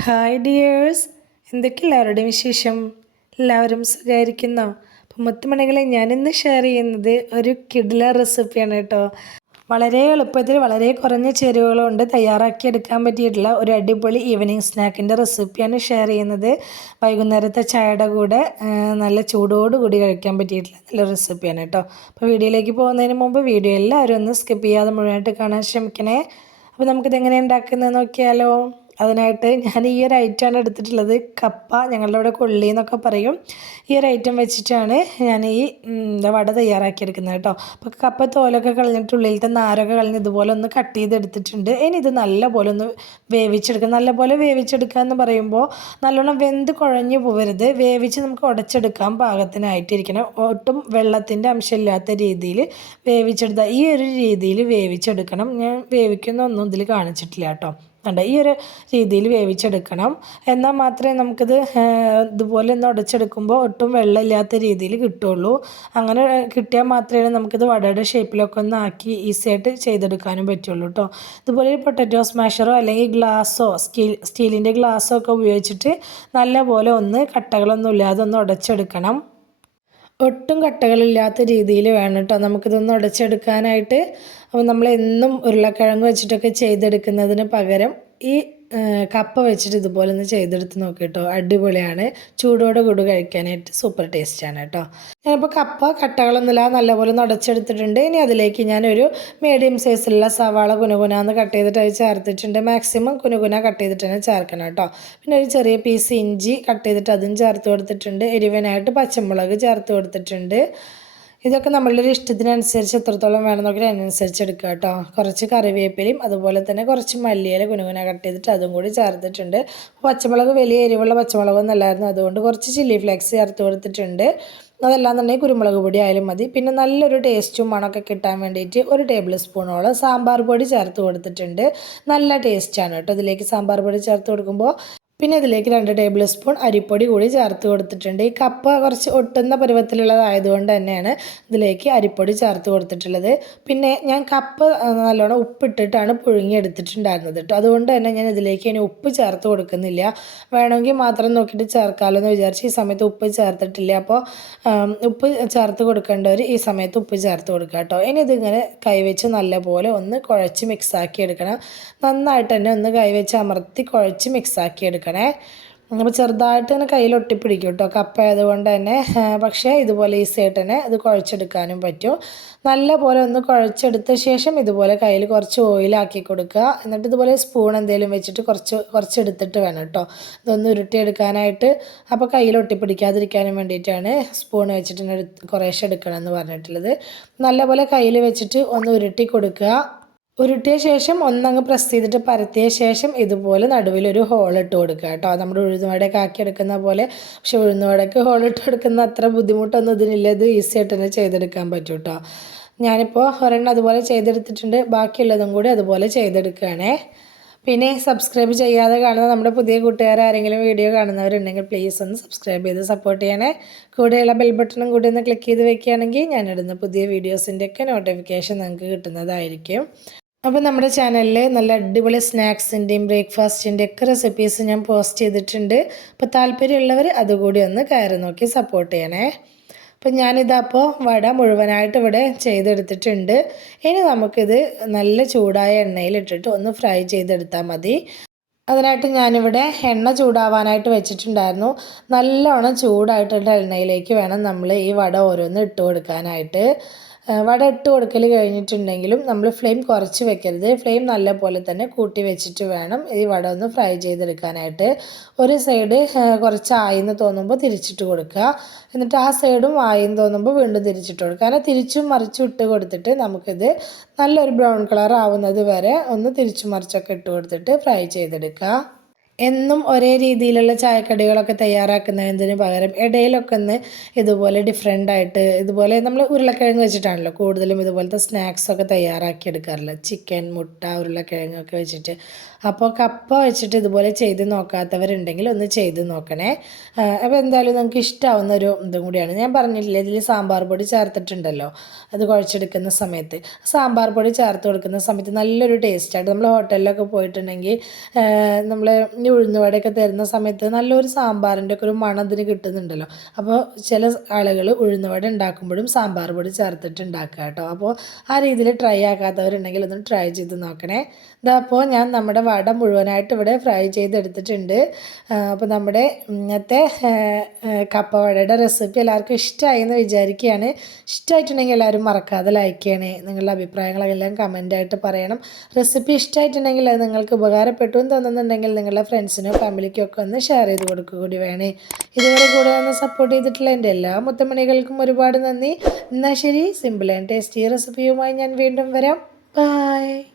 Hi dears, എന്തൊക്കെ എല്ലാവരുടെയും വിശേഷം? എല്ലാവരും സുഖമായിരിക്കുന്നോ? അപ്പം മുത്തുമണികളെ ഞാനിന്ന് ഷെയർ ചെയ്യുന്നത് ഒരു കിഡില റെസിപ്പിയാണ് കേട്ടോ. വളരെ എളുപ്പത്തിൽ വളരെ കുറഞ്ഞ ചേരുവകൾ കൊണ്ട് തയ്യാറാക്കിയെടുക്കാൻ പറ്റിയിട്ടുള്ള ഒരു അടിപൊളി ഈവനിങ് സ്നാക്കിൻ്റെ റെസിപ്പിയാണ് ഷെയർ ചെയ്യുന്നത്. വൈകുന്നേരത്തെ ചായയുടെ കൂടെ നല്ല ചൂടോടുകൂടി കഴിക്കാൻ പറ്റിയിട്ടുള്ള നല്ല റെസിപ്പിയാണ് കേട്ടോ. അപ്പോൾ വീഡിയോയിലേക്ക് പോകുന്നതിന് മുമ്പ് വീഡിയോ എല്ലാവരും ഒന്ന് സ്കിപ്പ് ചെയ്യാതെ മുഴുവനായിട്ട് കാണാൻ ശ്രമിക്കണേ. അപ്പോൾ നമുക്കിതെങ്ങനെ ഉണ്ടാക്കുന്നത് നോക്കിയാലോ? അതിനായിട്ട് ഞാൻ ഈ ഒരു ഐറ്റമാണ് എടുത്തിട്ടുള്ളത്. കപ്പ, ഞങ്ങളുടെ ഇവിടെ കൊള്ളി എന്നൊക്കെ പറയും. ഈ ഒരു ഐറ്റം വെച്ചിട്ടാണ് ഞാൻ ഈ വട തയ്യാറാക്കിയെടുക്കുന്നത് കേട്ടോ. അപ്പോൾ കപ്പ തോലൊക്കെ കളഞ്ഞിട്ട് ഉള്ളിലത്തെ നാരൊക്കെ കളഞ്ഞ് ഇതുപോലെ ഒന്ന് കട്ട് ചെയ്തെടുത്തിട്ടുണ്ട്. ഇനി ഇത് നല്ലപോലെ ഒന്ന് വേവിച്ചെടുക്കാം. നല്ലപോലെ വേവിച്ചെടുക്കുക എന്ന് പറയുമ്പോൾ നല്ലോണം വെന്ത് കുഴഞ്ഞു പോകരുത്. വേവിച്ച് നമുക്ക് ഉടച്ചെടുക്കാൻ പാകത്തിനായിട്ടിരിക്കണം. ഒട്ടും വെള്ളത്തിൻ്റെ അംശമില്ലാത്ത രീതിയിൽ വേവിച്ചെടുത്താൽ ഈ ഒരു രീതിയിൽ വേവിച്ചെടുക്കണം. ഞാൻ വേവിക്കുന്ന ഒന്നും ഇതിൽ കാണിച്ചിട്ടില്ല കേട്ടോ. ഉണ്ട്, ഈ ഒരു രീതിയിൽ വേവിച്ചെടുക്കണം. എന്നാൽ മാത്രമേ നമുക്കിത് ഇതുപോലെ ഒന്ന് ഉടച്ചെടുക്കുമ്പോൾ ഒട്ടും വെള്ളമില്ലാത്ത രീതിയിൽ കിട്ടുള്ളൂ. അങ്ങനെ കിട്ടിയാൽ മാത്രമേ നമുക്കിത് വടയുടെ ഷേപ്പിലൊക്കെ ഒന്ന് ആക്കി ഈസി ആയിട്ട് ചെയ്തെടുക്കാനും പറ്റുള്ളൂ കേട്ടോ. ഇതുപോലെ ഒരു പൊട്ടറ്റോ സ്മാഷറോ അല്ലെങ്കിൽ ഗ്ലാസ്സോ സ്റ്റീലിൻ്റെ ഗ്ലാസ്സോ ഒക്കെ ഉപയോഗിച്ചിട്ട് നല്ലപോലെ ഒന്ന് കട്ടകളൊന്നും ഇല്ലാതെ ഒന്ന് ഉടച്ചെടുക്കണം. ഒട്ടും കട്ടകളില്ലാത്ത രീതിയിൽ വേണം കേട്ടോ നമുക്കിതൊന്ന് ഉടച്ചെടുക്കാനായിട്ട്. അപ്പോൾ നമ്മളെന്നും ഉരുളക്കിഴങ്ങ് വെച്ചിട്ടൊക്കെ ചെയ്തെടുക്കുന്നതിന് പകരം ഈ കപ്പ വെച്ചിട്ട് ഇതുപോലെ ഒന്ന് ചെയ്തെടുത്ത് നോക്കി കേട്ടോ. അടിപൊളിയാണ്. ചൂടോടെ കൂടി കഴിക്കാനായിട്ട് സൂപ്പർ ടേസ്റ്റാണ് കേട്ടോ. ഞാനിപ്പോൾ കപ്പ കട്ടകളൊന്നുമില്ല നല്ലപോലെ ഉടച്ചെടുത്തിട്ടുണ്ട്. ഇനി അതിലേക്ക് ഞാനൊരു മീഡിയം സൈസിലുള്ള സവാള കുനുകുനാന്ന് കട്ട് ചെയ്തിട്ട് അത് ചേർത്തിട്ടുണ്ട്. മാക്സിമം കുനുകുന കട്ട് ചെയ്തിട്ട് തന്നെ ചേർക്കണം കേട്ടോ. പിന്നെ ഒരു ചെറിയ പീസ് ഇഞ്ചി കട്ട് ചെയ്തിട്ട് അതും ചേർത്ത് കൊടുത്തിട്ടുണ്ട്. എരിവിനായിട്ട് പച്ചമുളക് ചേർത്ത് കൊടുത്തിട്ടുണ്ട്. ഇതൊക്കെ നമ്മളുടെ ഒരു ഇഷ്ടത്തിനനുസരിച്ച് എത്രത്തോളം വേണം നോക്കി അതിനനുസരിച്ച് എടുക്കുക കേട്ടോ. കുറച്ച് കറിവേപ്പിലയും അതുപോലെ തന്നെ കുറച്ച് മല്ലിയില കുനുകുന കട്ട് ചെയ്തിട്ട് അതും കൂടി ചേർത്തിട്ടുണ്ട്. പച്ചമുളക് വലിയ എരിവുള്ള പച്ചമുളകൊന്നും അല്ലായിരുന്നു, അതുകൊണ്ട് കുറച്ച് ചില്ലി ഫ്ലേക്സ് ചേർത്ത് കൊടുത്തിട്ടുണ്ട്. അതല്ലാന്നുണ്ടെങ്കിൽ കുരുമുളക് പൊടി ആയാലും മതി. പിന്നെ നല്ലൊരു ടേസ്റ്റും മണമൊക്കെ കിട്ടാൻ വേണ്ടിയിട്ട് ഒരു ടേബിൾ സ്പൂണോളം സാമ്പാർ പൊടി ചേർത്ത് കൊടുത്തിട്ടുണ്ട്. നല്ല ടേസ്റ്റാണ് കേട്ടോ ഇതിലേക്ക് സാമ്പാർ പൊടി ചേർത്ത് കൊടുക്കുമ്പോൾ. പിന്നെ ഇതിലേക്ക് 2 ടേബിൾ സ്പൂൺ അരിപ്പൊടി കൂടി ചേർത്ത് കൊടുത്തിട്ടുണ്ട്. ഈ കപ്പ കുറച്ച് ഒട്ടുന്ന പരുവത്തിലുള്ളതായതുകൊണ്ട് തന്നെയാണ് ഇതിലേക്ക് അരിപ്പൊടി ചേർത്ത് കൊടുത്തിട്ടുള്ളത്. പിന്നെ ഞാൻ കപ്പ നല്ലോണം ഉപ്പിട്ടിട്ടാണ് പുഴുങ്ങിയെടുത്തിട്ടുണ്ടായിരുന്നത് കേട്ടോ. അതുകൊണ്ട് തന്നെ ഞാൻ ഇതിലേക്ക് ഇനി ഉപ്പ് ചേർത്ത് കൊടുക്കുന്നില്ല. വേണമെങ്കിൽ മാത്രം നോക്കിയിട്ട് ചേർക്കാമല്ലോ എന്ന് വിചാരിച്ച് ഈ സമയത്ത് ഉപ്പ് ചേർത്തിട്ടില്ല. അപ്പോൾ ഉപ്പ് ചേർത്ത് കൊടുക്കേണ്ടവർ ഈ സമയത്ത് ഉപ്പ് ചേർത്ത് കൊടുക്കുക കേട്ടോ. ഇനി ഇതിങ്ങനെ കൈവച്ച് നല്ലപോലെ ഒന്ന് കുഴച്ച് മിക്സാക്കി എടുക്കണം. നന്നായിട്ട് തന്നെ ഒന്ന് കൈവച്ച് അമർത്തി കുഴച്ച് മിക്സാക്കി എടുക്കണം. അപ്പോൾ ചെറുതായിട്ട് തന്നെ കയ്യിൽ ഒട്ടിപ്പിടിക്കും കേട്ടോ കപ്പ ആയതുകൊണ്ട് തന്നെ. പക്ഷേ ഇതുപോലെ ഈസി ആയിട്ട് തന്നെ ഇത് കുഴച്ചെടുക്കാനും പറ്റും. നല്ല പോലെ ഒന്ന് കുഴച്ചെടുത്ത ശേഷം ഇതുപോലെ കയ്യിൽ കുറച്ച് ഓയിലാക്കി കൊടുക്കുക. എന്നിട്ട് ഇതുപോലെ സ്പൂൺ എന്തെങ്കിലും വെച്ചിട്ട് കുറച്ചെടുത്തിട്ട് വേണം കേട്ടോ ഇതൊന്ന് ഉരുട്ടിയെടുക്കാനായിട്ട്. അപ്പോൾ കയ്യിൽ ഒട്ടിപ്പിടിക്കാതിരിക്കാനും വേണ്ടിയിട്ടാണ് സ്പൂൺ വെച്ചിട്ട് കുറേശ്ശെ എടുക്കണം എന്ന് പറഞ്ഞിട്ടുള്ളത്. നല്ലപോലെ കയ്യിൽ വെച്ചിട്ട് ഒന്ന് ഉരുട്ടി കൊടുക്കുക. ഉരുട്ടിയ ശേഷം ഒന്നങ്ങ് പ്രസ് ചെയ്തിട്ട് പരത്തിയ ശേഷം ഇതുപോലെ നടുവിലൊരു ഹോൾ ഇട്ട് കൊടുക്കുക കേട്ടോ. നമ്മുടെ ഉഴുന്നുവടയൊക്കെ ആക്കി എടുക്കുന്ന പോലെ. പക്ഷെ ഉഴുന്നുവടയ്ക്ക് ഹോൾ ഇട്ട് കൊടുക്കുന്ന അത്ര ബുദ്ധിമുട്ടൊന്നും ഇതിനില്ല. ഇത് ഈസി ആയിട്ട് തന്നെ ചെയ്തെടുക്കാൻ പറ്റും കേട്ടോ. ഞാനിപ്പോൾ ഒരെണ്ണം അതുപോലെ ചെയ്തെടുത്തിട്ടുണ്ട്. ബാക്കിയുള്ളതും കൂടി അതുപോലെ ചെയ്തെടുക്കുകയാണേ. പിന്നെ സബ്സ്ക്രൈബ് ചെയ്യാതെ കാണുന്ന നമ്മുടെ പുതിയ കൂട്ടുകാർ ആരെങ്കിലും വീഡിയോ കാണുന്നവരുണ്ടെങ്കിൽ പ്ലീസ് ഒന്ന് സബ്സ്ക്രൈബ് ചെയ്ത് സപ്പോർട്ട് ചെയ്യണേ. കൂടെയുള്ള ബെൽ ബട്ടണും കൂടി ഒന്ന് ക്ലിക്ക് ചെയ്ത് വെക്കുകയാണെങ്കിൽ ഞാനിടുന്ന പുതിയ വീഡിയോസിൻ്റെയൊക്കെ നോട്ടിഫിക്കേഷൻ നിങ്ങൾക്ക് കിട്ടുന്നതായിരിക്കും. അപ്പോൾ നമ്മുടെ ചാനലിൽ നല്ല അടിപൊളി സ്നാക്സിൻ്റെയും ബ്രേക്ക്ഫാസ്റ്റിൻ്റെയും ഒക്കെ റെസിപ്പീസ് ഞാൻ പോസ്റ്റ് ചെയ്തിട്ടുണ്ട്. അപ്പോൾ താല്പര്യമുള്ളവർ അതുകൂടി ഒന്ന് കയറി നോക്കി സപ്പോർട്ട് ചെയ്യണേ. അപ്പം ഞാനിതപ്പോൾ വട മുഴുവനായിട്ട് ഇവിടെ ചെയ്തെടുത്തിട്ടുണ്ട്. ഇനി നമുക്കിത് നല്ല ചൂടായ എണ്ണയിലിട്ടിട്ട് ഒന്ന് ഫ്രൈ ചെയ്തെടുത്താൽ മതി. അതിനായിട്ട് ഞാനിവിടെ എണ്ണ ചൂടാവാനായിട്ട് വെച്ചിട്ടുണ്ടായിരുന്നു. നല്ലോണം ചൂടായിട്ടുള്ള എണ്ണയിലേക്ക് വേണം നമ്മൾ ഈ വട ഓരോന്ന് ഇട്ട് കൊടുക്കാനായിട്ട്. വട ഇട്ട് കൊടുക്കൽ കഴിഞ്ഞിട്ടുണ്ടെങ്കിലും നമ്മൾ ഫ്ലെയിം കുറച്ച് വെക്കരുത്. ഫ്ലെയിം നല്ല പോലെ തന്നെ കൂട്ടി വെച്ചിട്ട് വേണം ഈ വട ഒന്ന് ഫ്രൈ ചെയ്തെടുക്കാനായിട്ട്. ഒരു സൈഡ് കുറച്ച് ആയിന്ന് തോന്നുമ്പോൾ തിരിച്ചിട്ട് കൊടുക്കുക. എന്നിട്ട് ആ സൈഡും ആയിന്ന് തോന്നുമ്പോൾ വീണ്ടും തിരിച്ചിട്ട് കൊടുക്കുക. അങ്ങനെ തിരിച്ചും മറിച്ചും ഇട്ട് കൊടുത്തിട്ട് നമുക്കിത് നല്ലൊരു ബ്രൗൺ കളർ ആവുന്നത് വരെ ഒന്ന് തിരിച്ചും മറിച്ചൊക്കെ ഇട്ട് കൊടുത്തിട്ട് ഫ്രൈ ചെയ്തെടുക്കുക. എന്നും ഒരേ രീതിയിലുള്ള ചായക്കടികളൊക്കെ തയ്യാറാക്കുന്നതിന് പകരം ഇടയിലൊക്കെ ഒന്ന് ഇതുപോലെ ഡിഫറെൻ്റായിട്ട് ഇതുപോലെ നമ്മൾ ഉരുളക്കിഴങ്ങ് വെച്ചിട്ടാണല്ലോ കൂടുതലും ഇതുപോലത്തെ സ്നാക്സൊക്കെ തയ്യാറാക്കി എടുക്കാറില്ല. ചിക്കൻ, മുട്ട, ഉരുളക്കിഴങ്ങൊക്കെ വെച്ചിട്ട്. അപ്പോൾ കപ്പ വെച്ചിട്ട് ഇതുപോലെ ചെയ്ത് നോക്കാത്തവരുണ്ടെങ്കിൽ ഒന്ന് ചെയ്ത് നോക്കണേ. അപ്പോൾ എന്തായാലും നമുക്ക് ഇഷ്ടമാവുന്ന ഒരു ഇതും കൂടിയാണ്. ഞാൻ പറഞ്ഞിട്ടില്ല ഇതിൽ സാമ്പാർ പൊടി ചേർത്തിട്ടുണ്ടല്ലോ അത് കുഴച്ചെടുക്കുന്ന സമയത്ത്. സാമ്പാർ പൊടി ചേർത്ത് കൊടുക്കുന്ന സമയത്ത് നല്ലൊരു ടേസ്റ്റായിട്ട് നമ്മൾ ഹോട്ടലിലൊക്കെ പോയിട്ടുണ്ടെങ്കിൽ നമ്മൾ ഉഴുന്നുവടയൊക്കെ തരുന്ന സമയത്ത് നല്ലൊരു സാമ്പാറിൻ്റെ ഒക്കെ ഒരു മണം ഇതിന് കിട്ടുന്നുണ്ടല്ലോ. അപ്പോൾ ചില ആളുകൾ ഉഴുന്നുവട ഉണ്ടാക്കുമ്പോഴും സാമ്പാർ പൊടി ചേർത്തിട്ട് ഉണ്ടാക്കുക കേട്ടോ. അപ്പോൾ ആ രീതിയിൽ ട്രൈ ആക്കാത്തവരുണ്ടെങ്കിൽ ഒന്ന് ട്രൈ ചെയ്ത് നോക്കണേ. അപ്പോൾ ഞാൻ നമ്മുടെ വട മുഴുവനായിട്ട് ഇവിടെ ഫ്രൈ ചെയ്തെടുത്തിട്ടുണ്ട്. അപ്പോൾ നമ്മുടെ ഇന്നത്തെ കപ്പ വടയുടെ റെസിപ്പി എല്ലാവർക്കും ഇഷ്ടമായി എന്ന് വിചാരിക്കുകയാണ്. ഇഷ്ടമായിട്ടുണ്ടെങ്കിൽ എല്ലാവരും മറക്കാതെ ലൈക്ക് ചെയ്യണേ. നിങ്ങളുടെ അഭിപ്രായങ്ങളെല്ലാം കമൻറ്റായിട്ട് പറയണം. റെസിപ്പി ഇഷ്ടമായിട്ടുണ്ടെങ്കിൽ അത് നിങ്ങൾക്ക് ഉപകാരപ്പെട്ടു എന്ന് തോന്നുന്നുണ്ടെങ്കിൽ നിങ്ങളുടെ ഫ്രണ്ട്സിനോ ഫാമിലിക്കോ ഒക്കെ ഒന്ന് ഷെയർ ചെയ്ത് കൊടുക്കുക കൂടി വേണേ. ഇതുവരെ കൂടെ ഒന്ന് സപ്പോർട്ട് ചെയ്തിട്ടുള്ള എൻ്റെ എല്ലാ മുത്തമണികൾക്കും ഒരുപാട് നന്ദി. എന്നാൽ ശരി, സിമ്പിൾ ആൻഡ് ടേസ്റ്റി റെസിപ്പിയുമായി ഞാൻ വീണ്ടും വരാം. ബൈ.